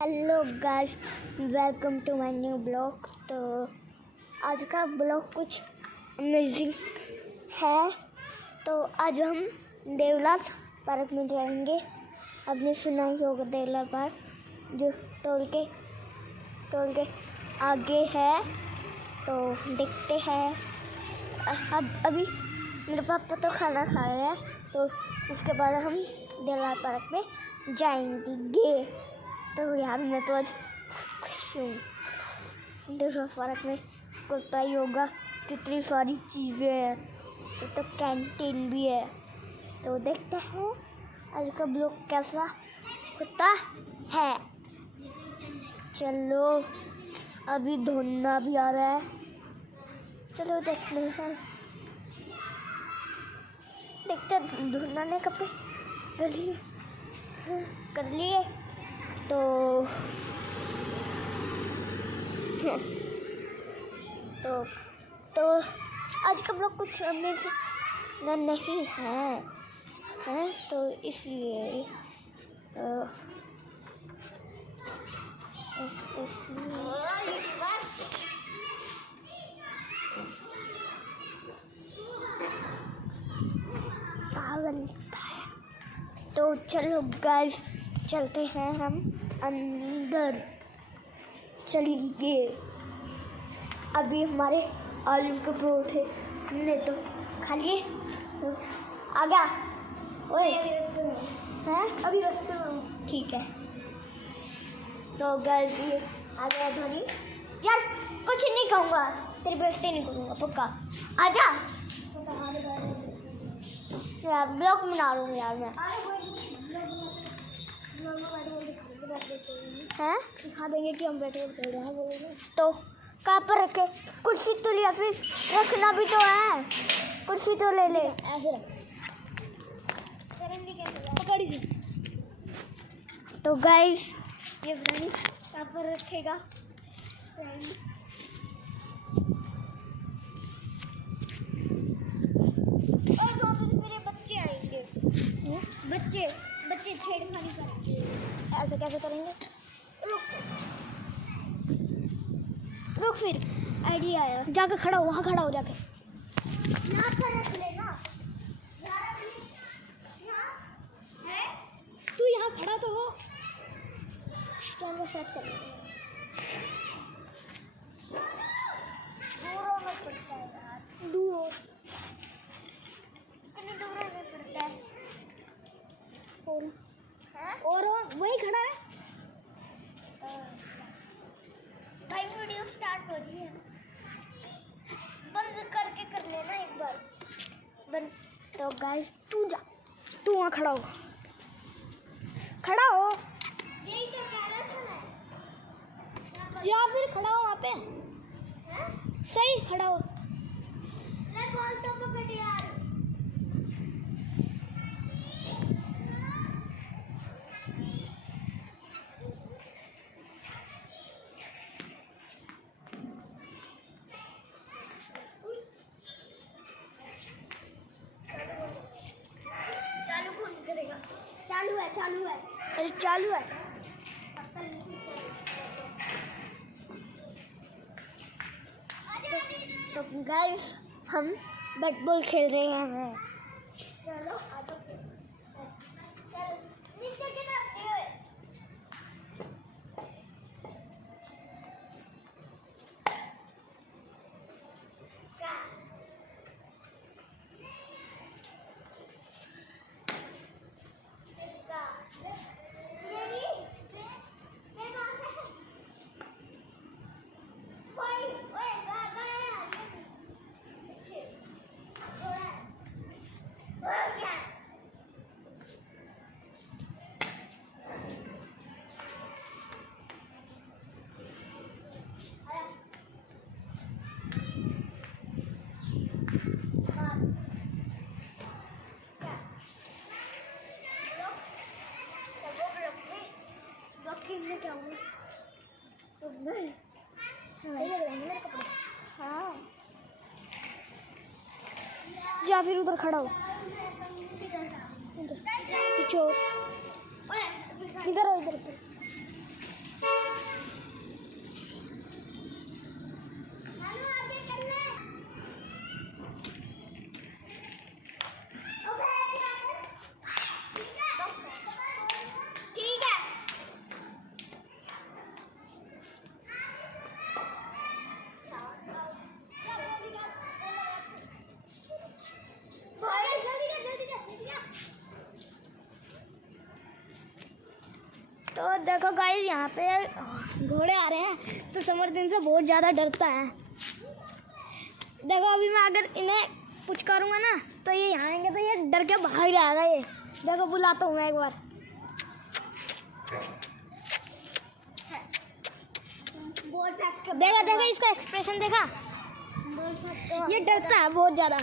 Hello guys, welcome to my new blog. तो आज का ब्लॉग कुछ अमेजिंग है। तो आज हम देवलाल पार्क में जाएंगे। आपने सुना ही होगा देवलाल पार्क, जो टोल के आगे है। तो देखते हैं। अब अभी मेरे पापा तो खाना खा रहे हैं, तो उसके बाद हम देवलाल पार्क में जाएंगे। तो यार मैं तो आज खुश हूँ। देवलाल पार्क में पता ही होगा कितनी सारी चीज़ें हैं। तो कैंटीन भी है। तो देखते हैं आज का ब्लॉग कैसा होता है। चलो, अभी धुन्ना भी आ रहा है। चलो देखते हैं। देखते धुन्ना ने कपड़े कर लिए। तो आज का ब्लॉग कुछ अमेजिंग नहीं है, तो इसलिए तो चलो गाइस, चलते हैं हम अंदर। चलिए, अभी हमारे आलू के परोठे हमने तो खा लिए। तो आ गया ओए, अभी रास्ते में। ठीक है, तो गाइस ये आ गया धनी। यार कुछ नहीं कहूँगा, तेरी बेइज्जती नहीं करूँगा पक्का। आजा यार, ब्लॉग बना लूँगा यार मैं। हैं दिखा देंगे कि हम बैठे कर रहे हैं। बोलेंगे तो कहाँ पर रखे? कुर्सी तो लिया, फिर रखना भी तो है। कुर्सी तो ले ले। ऐसे रख, पकड़ी से। तो गाइस ये फ्रेंड कहाँ पर रखेगा? और दोनों मेरे बच्चे आएंगे। बच्चे छेड़खानी करेंगे। ऐसे कैसे करेंगे? रुक फिर आइडिया आया। जाके खड़ा हो, वहाँ खड़ा हो जाके। यहाँ पर रख लेना। तू यहाँ खड़ा तो हो। कैमरा सेट कर ले। दूर होना पड़ता है यार, दूर कितनी दूर होना पड़ता है। और वही खड़ा है। भाई वीडियो स्टार्ट हो रही है, बंद करके कर लेना एक बार बंद। तो गाइस तू वहाँ खड़ा हो, यही तो कह रहा था मैं। जा फिर खड़ा हो वहाँ पे। सही खड़ा हो। मैं बॉल तो पकड़ यार। चालू है। अरे चालू है। तो गाइस हम बैट बॉल खेल रहे हैं। चलो आ जाओ। नीचे के नापते हुए क्या हुआ? सही लग रहे हैं मेरे कपड़े। हाँ, जा फिर उधर खड़ा हो। पीछे इधर। देखो गाइस यहाँ पे घोड़े आ रहे हैं तो समर इनसे बहुत ज़्यादा डरता है। देखो अभी मैं अगर इन्हें कुछ करूँगा ना तो ये यहाँ आएंगे तो ये डर के भाग जाएगा। ये देखो बुलाता हूँ मैं एक बार। देखा देखा इसका एक्सप्रेशन देखा, ये डरता है बहुत ज़्यादा।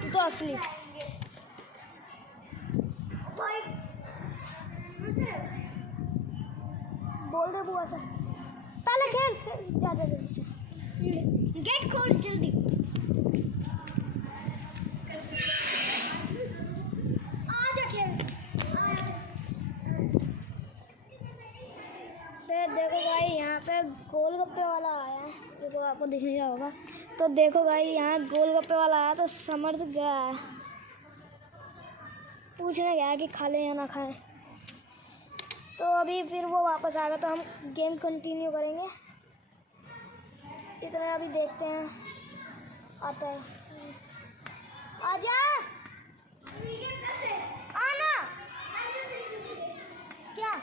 तू तो असली बोल रहे बुआ से ताले खेल जा जा गेट खोल जल्दी। आजा खेल। देखो भाई यहाँ पे गोलगप्पे वाला आया है, देखो आपको दिख नहीं रहा होगा। तो देखो भाई यहाँ गोलगप्पे वाला आया तो समर्थ गया है, पूछने गया है कि खा लें या ना खाएं। तो अभी फिर वो वापस आएगा तो हम गेम कंटिन्यू करेंगे। इतना अभी देखते हैं आता है। आजा आना क्या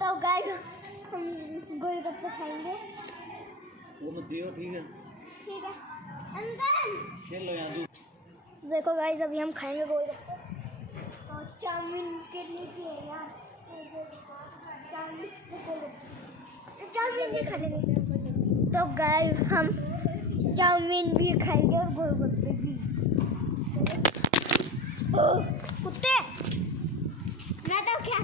तो गाइस हम गोलगप्पे खाएंगे। वो मत दियो, ठीक है अंदर खेल लो यहाँ। देखो गाइस अभी हम खाएंगे गोलगप्पे और चाउमीन के लिए चाउमीन भी खाएंगे। तो गाइस हम चाउमीन भी खाएंगे और गोलगप्पे भी। कुत्ते मैं तो क्या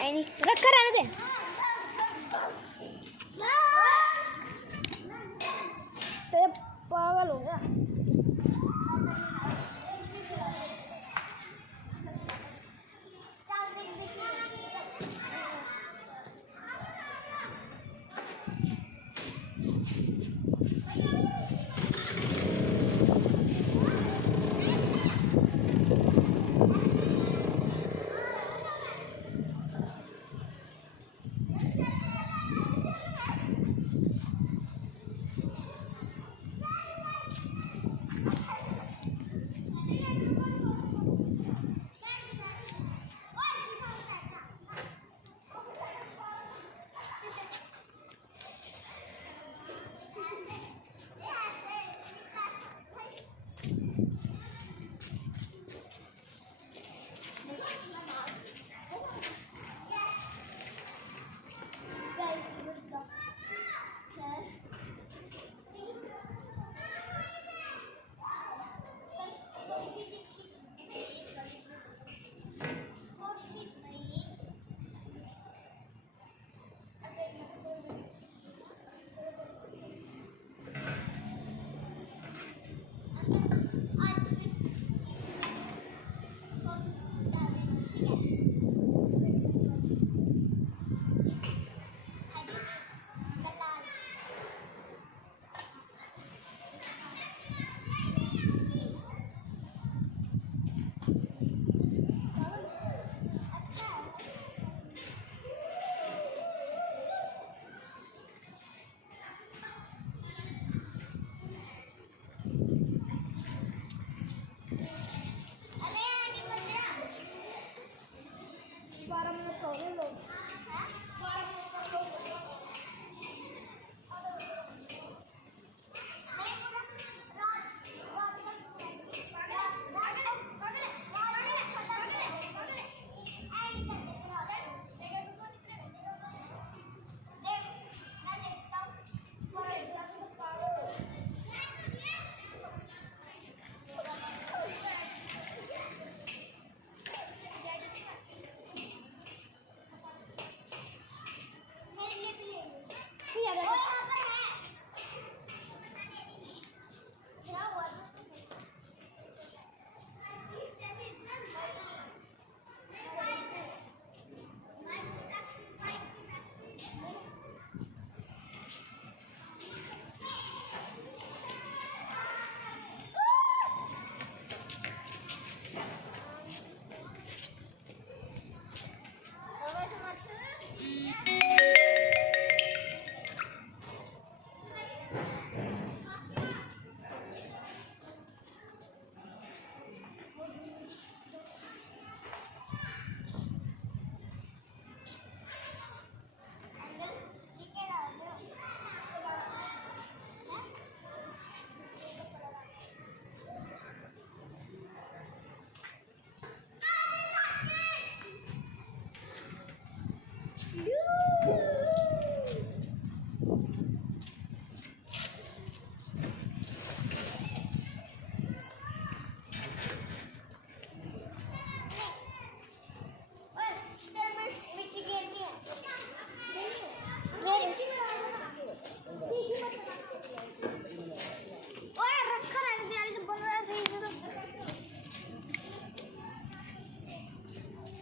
है नहीं, रखा रहने दे। तो ये पागल हो गया।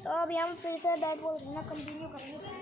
तो अभी हम फिर से बैट बॉल खेलना कंटिन्यू करेंगे।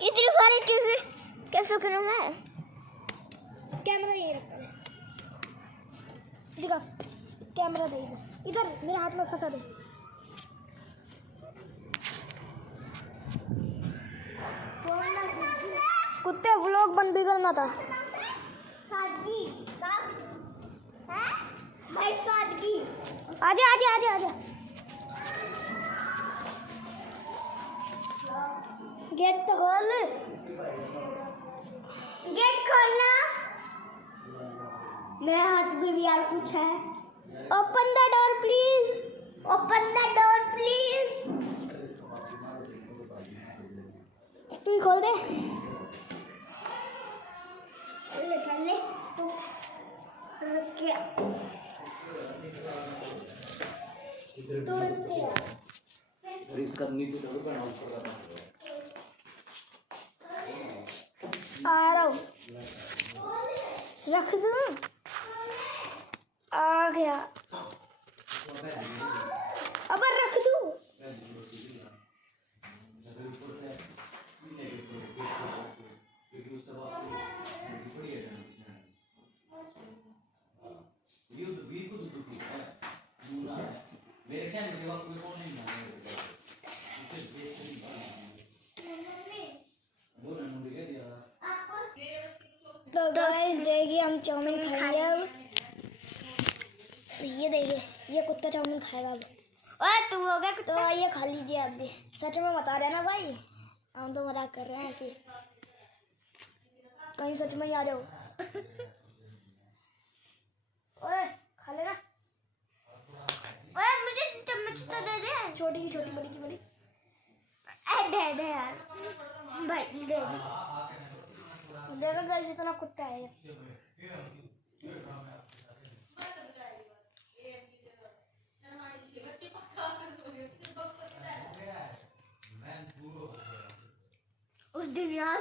इतनी सारी चीजें कैसे करूँ मैं? कैमरा यही रखता है। दिखा, कैमरा दे इधर, मेरे हाथ में फंसा दे। कुत्ते व्लॉग बंद भी करना था। सादगी, हैं? भाई सादगी। आजा आजा आजा आजा। गेट तो खोल। गेट खोलना। मेरे हाथ में भी यार कुछ है। Open the door please. Open the door please. तू ही खोल दे। ले तू क्या? और इसका नीचे थोड़ा बना ऊपर आ रहा हूँ। रख दूँ? आ गया। अब रख दूँ? मेरे ख्याल में कोई कौन नहीं तो गाइस देखिए हम चाउमीन खाएंगे अब। ये देखिए, ये कुत्ता चाउमीन खाएगा अब। ओए तू हो गया कुत्ता? तो ये खा लीजिए आप भी। सच में बता रहे ना भाई, हम तो मजाक कर रहे हैं ऐसे। कहीं सच में ही आ जाओ। ओए खा लेना। ओए मुझे चम्मच तो दे दे। छोटी की छोटी, बड़ी की बड़ी। दे दे यार भाई, दे देखो गाइस इतना कुत्ता है। उस दिन यार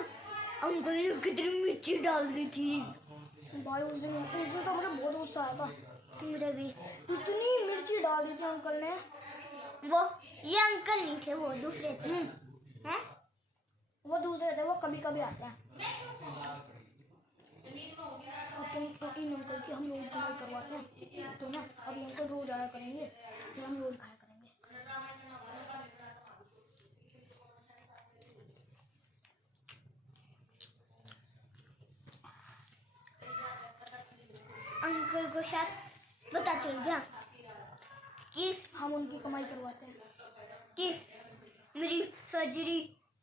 अंकल ने कितनी मिर्ची डाल दी थी भाई। उस दिन तो मुझे बहुत गुस्सा आया था। मुझे भी इतनी मिर्ची डाल दी थी अंकल ने। वो ये अंकल नहीं थे, वो दूसरे थे। हैं? वो दूसरे थे, वो कभी कभी आते हैं। इन अंकल की हम रोज कमाई करवाते हैं, तो ना अभी अंकल रोज आया करेंगे, फिर हम रोज खाया करेंगे। अंकल को शायद पता चल गया कि हम उनकी कमाई करवाते हैं, कि मेरी सर्जरी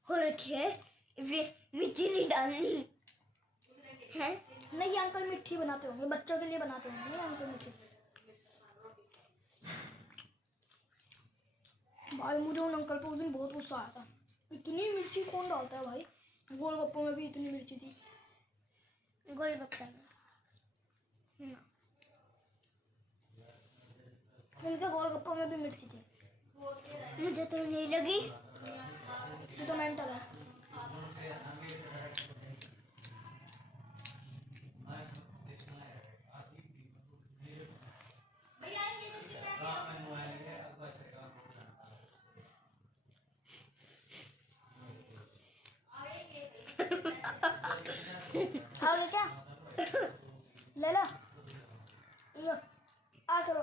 हो रखी है, मिर्ची नहीं डालनी है। नहीं अंकल मिठी बनाते होंगे, बच्चों के लिए बनाते होंगे अंकल मिठी। भाई मुझे उन अंकल पे उस दिन बहुत गुस्सा आया था, इतनी मिर्ची कौन डालता है भाई, गोलगप्पों में भी इतनी मिर्ची थी। गोलगप्पे में उनके गोलगप्पों में भी मिर्ची थी। मुझे तो नहीं लगी। ये तो मेंटल है। खाओगे क्या? ले लो, यो आ चलो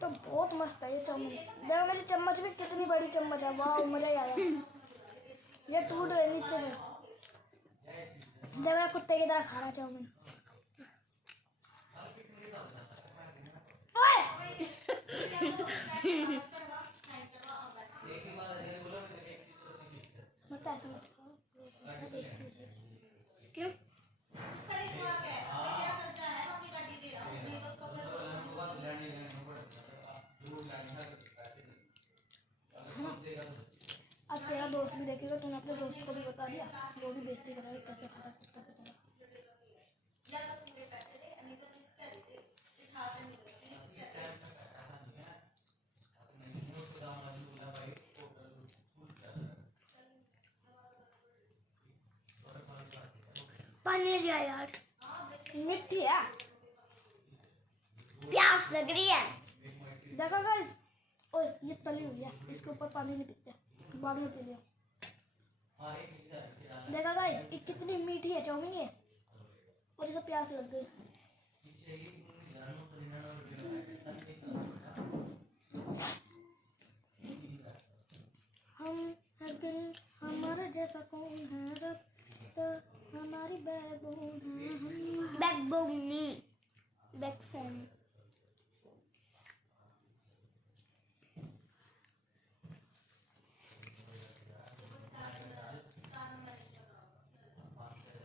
तो बहुत मस्त है ये चाउमीन। देखो मेरी चम्मच भी कितनी बड़ी चम्मच है, वाह मजा ही आया। ये टूट गए नीचे से। देखो कुत्ते की तरह खा रहा चाउमीन। ओए! मत ऐसा मत खाओ। क्यों? आज तेरा दोस्त भी देखेगा, तूने अपने दोस्त को भी बता दिया, वो भी बेइज्जती कर रहा है कैसे खाता कुत्ता की तरह। पानी लिया यार, मिठी है। प्यास लग रही है। देखो गाइस, ओए ये तली हुई है, इसके ऊपर पानी नहीं पीते, बाद में पी लिया। देखा गाइस, ये कितनी मीठी है चाउमीन ये, और इसे प्यास लग गई। हम लेकिन हमारे जैसा कौन है रब, तो हमारी बैकबोन है हम। बैकबोन नहीं, बैकफोन।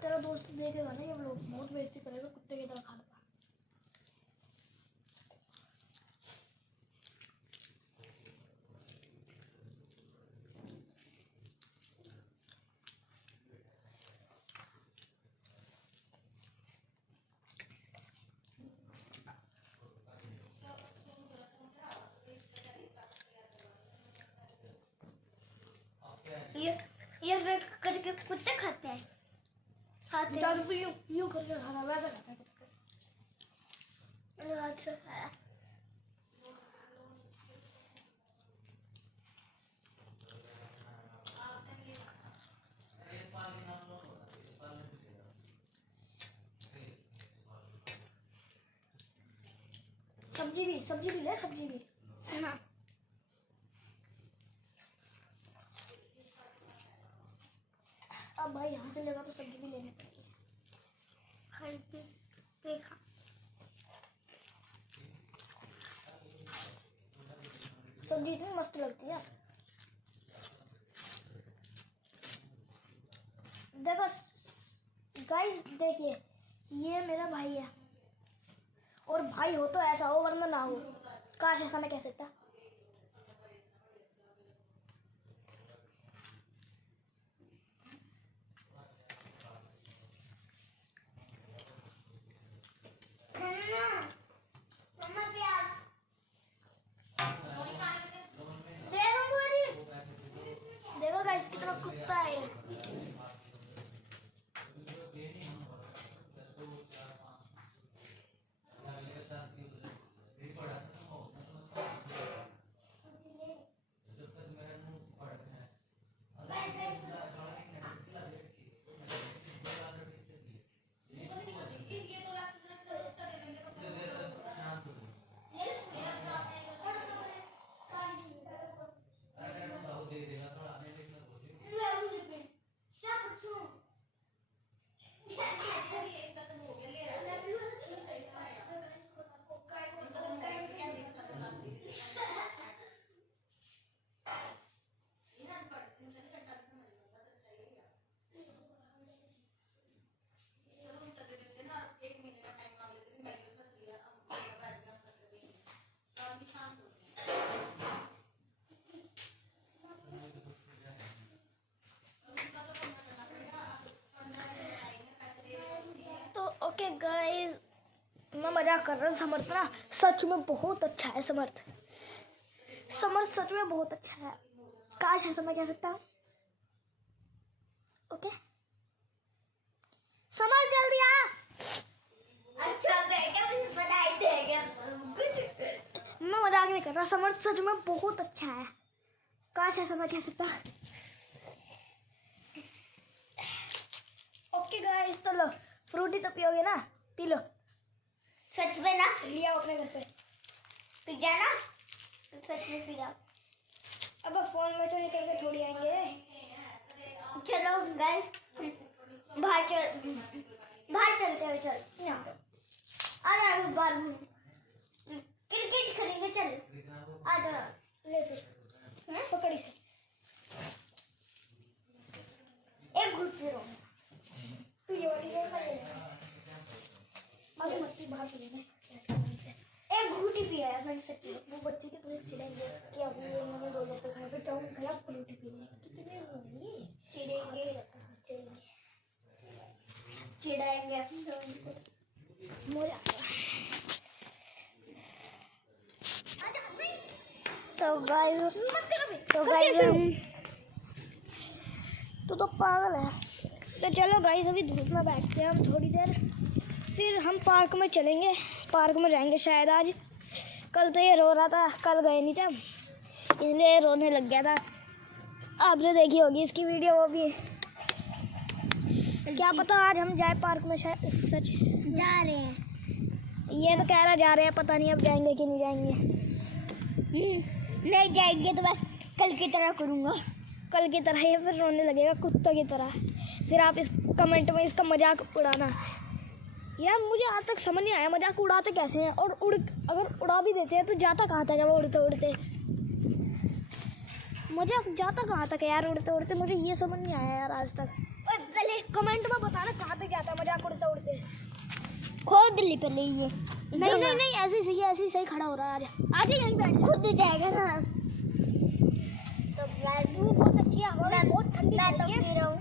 तेरा दोस्त देखेगा ना ये लोग, बहुत बेइज्जती करेगा, कुत्ते की तरह खा लेगा। ये फिर करके कुत्ते खाते हैं, खाते जादू भी यूं करके खाना, वैसा खाता है कुत्ते। हैं। हाथ से खाया। सब्जी भी ले, सब्जी भी। हाँ। अब भाई यहाँ से लेगा तो सब्जी भी लेनी पड़ेगी। खरीद के खा। सब्जी इतनी मस्त लगती है। देखो गाइस, देखिए ये मेरा भाई है, और भाई हो तो ऐसा हो वरना ना हो, काश ऐसा मैं कह सकता। देखो गाइस कितना कुत्ता है ये। ओके गाइस, मैं मजाक कर रहा हूँ। समर्थ ना सच में बहुत अच्छा है। समर्थ सच में बहुत अच्छा है। काश ऐसा मैं कह सकता हूँ। ओके समर्थ जल्दी आ। अच्छा बेटा मुझे बधाई देगा। मैं मजाक नहीं कर रहा। समर्थ सच में बहुत अच्छा है। काश ऐसा मैं कह सकता। ओके गाइस, तो लो फ्रूटी तो पियोगे ना, पी लो। सच में ना लिया अपने घर पे। पी जाना, सच में पी जाओ। अब फोन में से निकल के थोड़ी आएंगे। चलो गाइस बाहर चलते हैं। चल आ जा बाहर क्रिकेट खेलेंगे। चल आ जा। ले फिर पकड़ी से एक घुट पी रहा हूँ। तू ये वाली ले, मैं ये लेना। आगे मत पी, बाहर चलेंगे। एक घूटी पिया है मैंने सच्ची। वो बच्चे के पूरे चिड़ेंगे क्या हुआ, ये मैंने 2 लोग खाए तो जाऊँ गया फ्रूटी पीने। कितने होंगे चिड़ेंगे मजा तो गाइस तो पागल है। तो चलो गाइस, अभी धूप में बैठते हैं हम थोड़ी देर, फिर हम पार्क में चलेंगे। पार्क में जाएंगे शायद आज। कल तो ये रो रहा था, कल गए नहीं थे हम, इसलिए रोने लग गया था। आपने देखी होगी इसकी वीडियो, वो भी। क्या पता आज हम जाए पार्क में, शायद सच जा रहे हैं। ये तो कह रहा जा रहे हैं, पता नहीं अब जाएंगे कि नहीं जाएंगे। नहीं जाएंगे तो बस कल की तरह करूँगा। कल की तरह ही फिर रोने लगेगा कुत्तों की तरह। फिर आप इस कमेंट में इसका मजाक उड़ाना। यार मुझे आज तक समझ नहीं आया मजाक उड़ाते कैसे हैं, और अगर उड़ा भी देते हैं तो जाता कहाँ तक है वो उड़ते उड़ते। मजाक जाता कहाँ तक है यार उड़ते उड़ते, मुझे ये समझ नहीं आया यार आज तक। और पहले कमेंट में बताना कहाँ तक जाता है मजाक उड़ते उड़ते। खोद ली पहले ये। नहीं ऐसे ही सही खड़ा हो रहा है। आज यहीं बैठ जा। खुद जाएगा ना। तो धूप बहुत अच्छी है, हवा बहुत ठंडी मैं हो तो रही है। पी रहा हूँ।